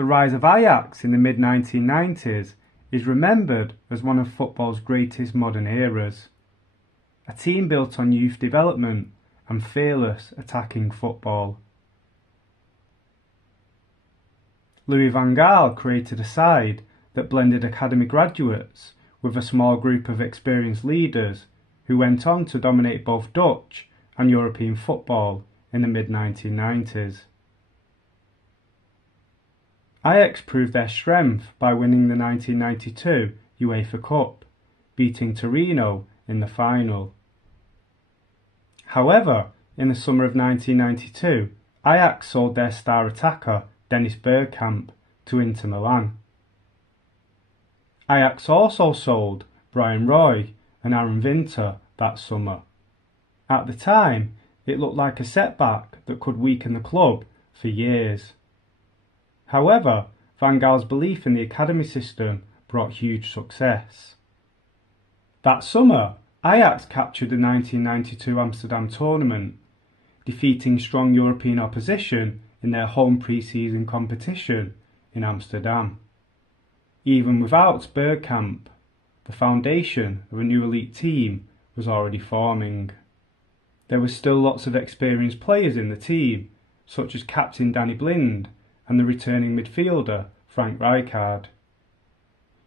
The rise of Ajax in the mid-1990s is remembered as one of football's greatest modern eras. A team built on youth development and fearless attacking football. Louis van Gaal created a side that blended academy graduates with a small group of experienced leaders who went on to dominate both Dutch and European football in the mid-1990s. Ajax proved their strength by winning the 1992 UEFA Cup, beating Torino in the final. However, in the summer of 1992, Ajax sold their star attacker Dennis Bergkamp to Inter Milan. Ajax also sold Brian Roy and Aaron Winter that summer. At the time, it looked like a setback that could weaken the club for years. However, Van Gaal's belief in the academy system brought huge success. That summer, Ajax captured the 1992 Amsterdam tournament, defeating strong European opposition in their home pre-season competition in Amsterdam. Even without Bergkamp, the foundation of a new elite team was already forming. There were still lots of experienced players in the team, such as captain Danny Blind and the returning midfielder Frank Rijkaard,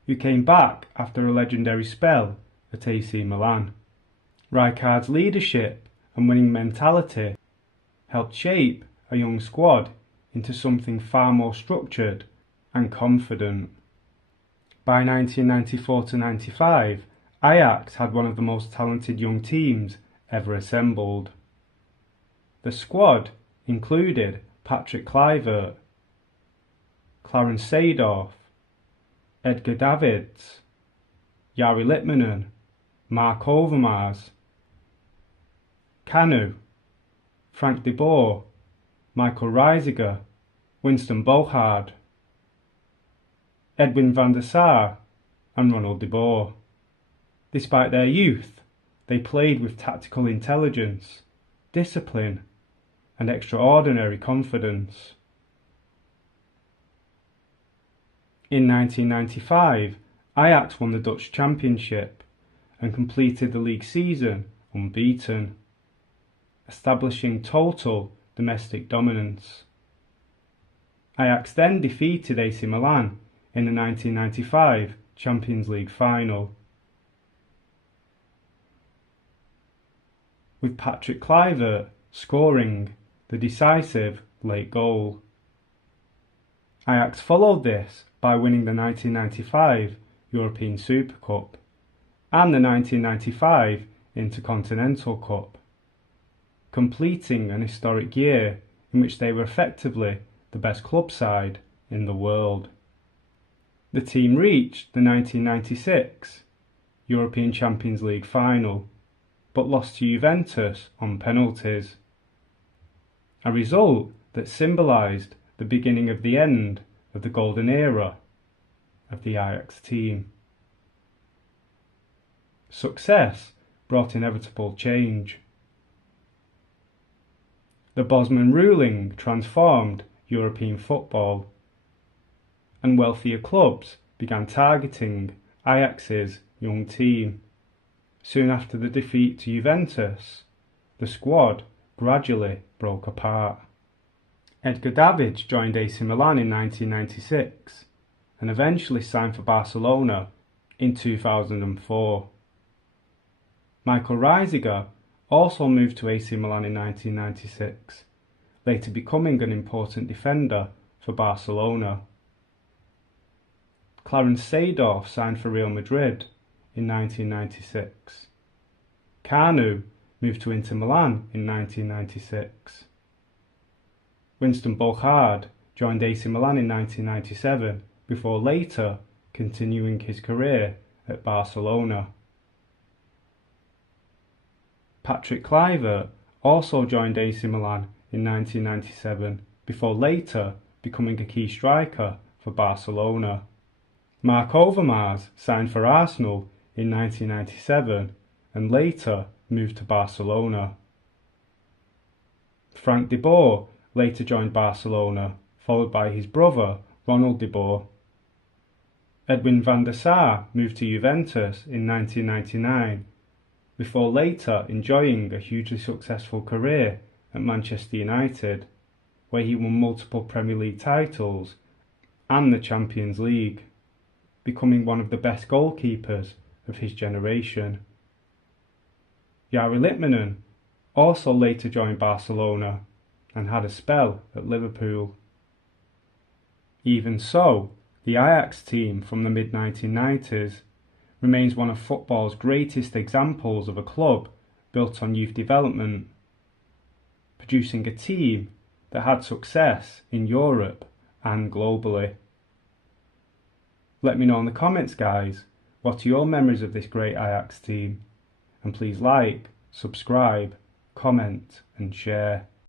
who came back after a legendary spell at AC Milan. Rijkaard's leadership and winning mentality helped shape a young squad into something far more structured and confident. By 1994-95, Ajax had one of the most talented young teams ever assembled. The squad included Patrick Kluivert, Clarence Seedorf, Edgar Davids, Jari Litmanen, Mark Overmars, Kanu, Frank de Boer, Michael Reisiger, Winston Bogarde, Edwin van der Sar and Ronald de Boer. Despite their youth, they played with tactical intelligence, discipline and extraordinary confidence. In 1995, Ajax won the Dutch Championship and completed the league season unbeaten, establishing total domestic dominance. Ajax then defeated AC Milan in the 1995 Champions League final, with Patrick Kluivert scoring the decisive late goal. Ajax followed this by winning the 1995 European Super Cup and the 1995 Intercontinental Cup, completing an historic year in which they were effectively the best club side in the world. The team reached the 1996 European Champions League final, but lost to Juventus on penalties, a result that symbolised the beginning of the end of the golden era of the Ajax team. Success brought inevitable change. The Bosman ruling transformed European football, and wealthier clubs began targeting Ajax's young team. Soon after the defeat to Juventus, the squad gradually broke apart. Edgar Davids joined AC Milan in 1996 and eventually signed for Barcelona in 2004. Michael Reisiger also moved to AC Milan in 1996, later becoming an important defender for Barcelona. Clarence Seedorf signed for Real Madrid in 1996. Kanu moved to Inter Milan in 1996. Winston Bogarde joined AC Milan in 1997 before later continuing his career at Barcelona. Patrick Kluivert also joined AC Milan in 1997 before later becoming a key striker for Barcelona. Mark Overmars signed for Arsenal in 1997 and later moved to Barcelona. Frank de Boer later joined Barcelona, followed by his brother Ronald de Boer. Edwin van der Sar moved to Juventus in 1999, before later enjoying a hugely successful career at Manchester United, where he won multiple Premier League titles and the Champions League, becoming one of the best goalkeepers of his generation. Jari Litmanen also later joined Barcelona and had a spell at Liverpool. Even so, the Ajax team from the mid-1990s remains one of football's greatest examples of a club built on youth development, producing a team that had success in Europe and globally. Let me know in the comments, guys, what are your memories of this great Ajax team, and please like, subscribe, comment and share.